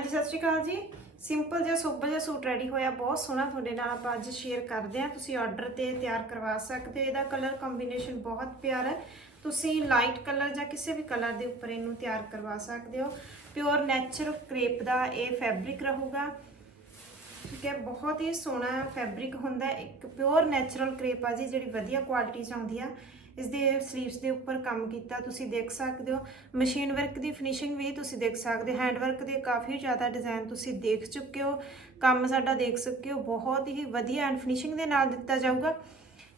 ਹਾਂਜੀ, ਸਤਿ ਸ਼੍ਰੀ ਅਕਾਲ ਜੀ। ਸਿੰਪਲ ਜਿਹਾ ਸੋਬਰ ਜਿਹਾ ਸੂਟ ਰੈਡੀ ਹੋਇਆ, ਬਹੁਤ ਸੋਹਣਾ ਤੁਹਾਡੇ ਨਾਲ ਆਪਾਂ ਅੱਜ ਸ਼ੇਅਰ ਕਰਦੇ ਹਾਂ। ਤੁਸੀਂ ਆਰਡਰ ਤੇ ਤਿਆਰ ਕਰਵਾ ਸਕਦੇ ਹੋ। ਇਹਦਾ ਕਲਰ ਕੰਬੀਨੇਸ਼ਨ ਬਹੁਤ ਪਿਆਰਾ ਹੈ। ਤੁਸੀਂ ਲਾਈਟ ਕਲਰ ਜਾਂ ਕਿਸੇ ਵੀ ਕਲਰ ਦੇ ਉੱਪਰ ਇਹਨੂੰ ਤਿਆਰ ਕਰਵਾ ਸਕਦੇ ਹੋ। ਪਿਓਰ ਨੈਚੁਰਲ ਕ੍ਰੇਪ ਦਾ ਇਹ ਫੈਬਰਿਕ ਰਹੂਗਾ। ਠੀਕ ਹੈ, ਬਹੁਤ ਹੀ ਸੋਹਣਾ ਫੈਬਰਿਕ ਹੁੰਦਾ ਇੱਕ ਪਿਓਰ ਨੈਚੁਰਲ ਕ੍ਰੇਪ ਆ ਜੀ, ਜਿਹੜੀ ਵਧੀਆ ਕੁਆਲਿਟੀ ਚ ਆਉਂਦੀ ਆ। ਇਸ ਦੇ ਸਲੀਵਸ ਦੇ ਉੱਪਰ ਕੰਮ ਕੀਤਾ, ਤੁਸੀਂ ਦੇਖ ਸਕਦੇ ਹੋ। ਮਸ਼ੀਨ ਵਰਕ ਦੀ ਫਿਨਿਸ਼ਿੰਗ ਵੀ ਤੁਸੀਂ ਦੇਖ ਸਕਦੇ ਹੋ। ਹੈਂਡ ਵਰਕ ਦੇ ਕਾਫੀ ਜ਼ਿਆਦਾ ਡਿਜ਼ਾਈਨ ਤੁਸੀਂ ਦੇਖ ਚੁੱਕੇ ਹੋ। ਕੰਮ ਸਾਡਾ ਦੇਖ ਸਕਦੇ ਹੋ। ਬਹੁਤ ਹੀ ਵਧੀਆ ਐਂਡ ਫਿਨਿਸ਼ਿੰਗ ਦੇ ਨਾਲ ਦਿੱਤਾ ਜਾਊਗਾ।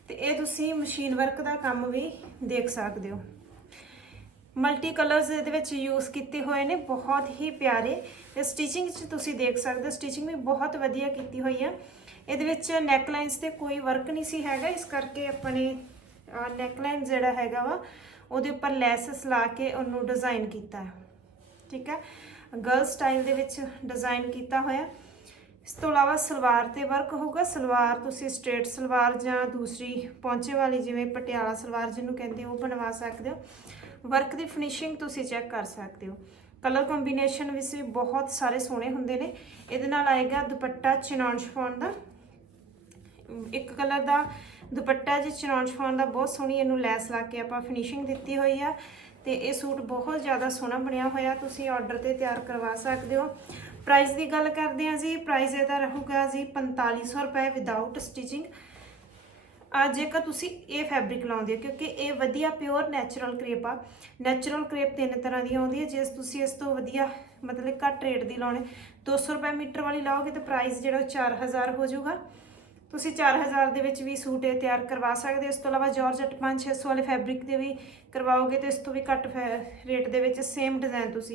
ਤੇ ਇਹ ਤੁਸੀਂ ਮਸ਼ੀਨ ਵਰਕ ਦਾ ਕੰਮ ਵੀ ਦੇਖ ਸਕਦੇ ਹੋ। ਮਲਟੀ ਕਲਰਸ ਇਹਦੇ ਵਿੱਚ ਯੂਜ਼ ਕੀਤੇ ਹੋਏ ਨੇ। ਬਹੁਤ ਹੀ ਪਿਆਰੇ। ਤੇ ਸਟਿਚਿੰਗ 'ਚ ਤੁਸੀਂ ਦੇਖ ਸਕਦੇ ਹੋ। ਸਟਿਚਿੰਗ ਵੀ ਬਹੁਤ ਵਧੀਆ ਕੀਤੀ ਹੋਈ ਹੈ ਇਹਦੇ ਵਿੱਚ ਨੈਕ ਲਾਈਨਸ ਤੇ ਕੋਈ ਵਰਕ ਨਹੀਂ ਸੀ ਹੈਗਾ। ਇਸ ਕਰਕੇ ਆਪਾਂ ਨੇ ਨੈਕ ਜਿਹੜਾ ਹੈਗਾ ਵਾ, ਉਹਦੇ ਉੱਪਰ ਲੈਸਸ ਲਾ ਕੇ ਉਹਨੂੰ ਡਿਜ਼ਾਈਨ ਕੀਤਾ ਹੈ। ਠੀਕ ਹੈ? ਗਰਲ ਸਟਾਈਲ ਦੇ ਵਿੱਚ ਡਿਜ਼ਾਈਨ ਕੀਤਾ ਹੋਇਆ। ਇਸ ਤੋਂ ਇਲਾਵਾ ਸਲਵਾਰ ਤੇ ਵਰਕ ਹੋਊਗਾ। ਸਲਵਾਰ ਤੁਸੀਂ ਸਟ੍ਰੇਟ ਸਲਵਾਰ ਜਾਂ ਦੂਸਰੀ ਪੌਂਚੇ ਵਾਲੀ, ਜਿਵੇਂ ਪਟਿਆਲਾ ਸਲਵਾਰ ਜਿਹਨੂੰ ਕਹਿੰਦੇ ਉਹ ਬਣਵਾ ਸਕਦੇ ਹੋ। ਵਰਕ ਦੀ ਫਿਨਿਸ਼ਿੰਗ ਤੁਸੀਂ ਚੈੱਕ ਕਰ ਸਕਦੇ ਹੋ। ਕਲਰ ਕੰਬੀਨੇਸ਼ਨ ਵਿੱਚ ਵੀ ਬਹੁਤ ਸਾਰੇ ਸੋਹਣੇ ਹੁੰਦੇ ਨੇ। ਇਹਦੇ ਨਾਲ ਆਏਗਾ ਦੁਪੱਟਾ ਚਿਨੌਨ ਸ਼ਫੋਨ ਦਾ। ਇੱਕ ਕਲਰ ਦਾ ਦੁਪੱਟਾ ਜੀ ਚਿਨੌਨ ਸ਼ਫੋਨ ਦਾ ਬਹੁਤ ਸੋਹਣੀ ਇਹਨੂੰ ਲੈਸ ਲਾ ਕੇ ਆਪਾਂ ਫਿਨਿਸ਼ਿੰਗ ਦਿੱਤੀ ਹੋਈ ਆ ਤੇ ਇਹ ਸੂਟ ਬਹੁਤ ਜ਼ਿਆਦਾ ਸੋਹਣਾ ਬਣਿਆ ਹੋਇਆ, ਤੁਸੀਂ ਆਰਡਰ ਤੇ ਤਿਆਰ ਕਰਵਾ ਸਕਦੇ ਹੋ। ਪ੍ਰਾਈਸ ਦੀ ਗੱਲ ਕਰਦੇ ਹਾਂ ਜੀ ਪ੍ਰਾਈਸ ਇਹਦਾ ਰਹੂਗਾ ਜੀ 4500 ਰੁਪਏ ਵਿਦਆਊਟ ਸਟਿਚਿੰਗ ਆ ਜੇਕਰ ਤੁਸੀਂ ਇਹ ਫੈਬਰਿਕ ਲਾਉਂਦੇ ਹੋ, ਕਿਉਂਕਿ ਇਹ ਵਧੀਆ ਪਿਓਰ ਨੈਚੁਰਲ ਕਰੇਪ ਆ। ਨੈਚੁਰਲ ਕਰੇਪ ਤਿੰਨ ਤਰ੍ਹਾਂ ਦੀ ਆਉਂਦੀ ਹੈ ਜੇ ਤੁਸੀਂ ਇਸ ਤੋਂ ਵਧੀਆ ਮਤਲਬ ਘੱਟ ਰੇਟ ਦੀ ਲਾਉਣੇ 200 ਰੁਪਏ ਮੀਟਰ ਵਾਲੀ ਲਾਓਗੇ ਤਾਂ ਪ੍ਰਾਈਸ ਜਿਹੜਾ ਉਹ 4000 ਹੋ ਜਾਊਗਾ। ਤੁਸੀਂ 4000 ਦੇ ਵਿੱਚ ਵੀ ਸੂਟ ਇਹ ਤਿਆਰ ਕਰਵਾ ਸਕਦੇ ਇਸ ਤੋਂ ਇਲਾਵਾ ਜਾਰਜਟ 5-600 ਵਾਲੇ ਫੈਬਰਿਕ ਦੇ ਵੀ ਕਰਵਾਓਗੇ ਤੇ ਇਸ ਤੋਂ ਵੀ ਘੱਟ ਰੇਟ ਦੇ ਵਿੱਚ ਸੇਮ ਡਿਜ਼ਾਈਨ ਤੁਸੀਂ